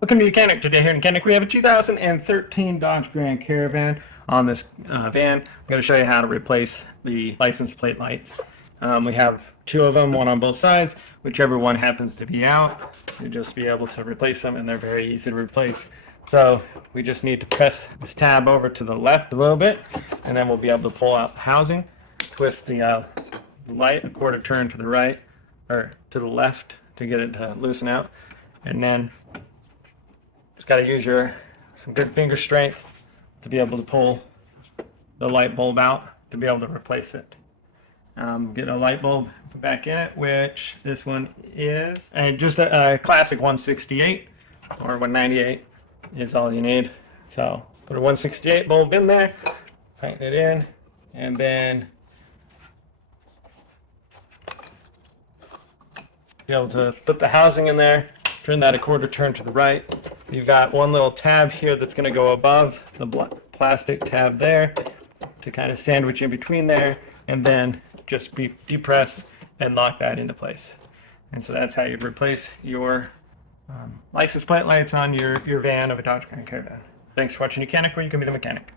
Welcome to YOUCANIC. Today here in YOUCANIC we have a 2013 Dodge Grand Caravan. On this van, I'm going to show you how to replace the license plate lights. We have two of them, one on both sides. Whichever one happens to be out, you'll just be able to replace them, and they're very easy to replace. So we just need to press this tab over to the left a little bit, and then we'll be able to pull out the housing, twist the light a quarter turn to the right, or to the left to get it to loosen out, and then just got to use some good finger strength to be able to pull the light bulb out to be able to replace it. Get a light bulb back in it, which this one is just a classic 168 or 198 is all you need. So put a 168 bulb in there, tighten it in, and then be able to put the housing in there, turn that a quarter turn to the right. You've got one little tab here that's going to go above the plastic tab there to kind of sandwich in between there, and then just depress and lock that into place. And so that's how you replace your license plate lights on your van of a Dodge Grand Caravan. Thanks for watching YOUCANIC, where you can be the mechanic.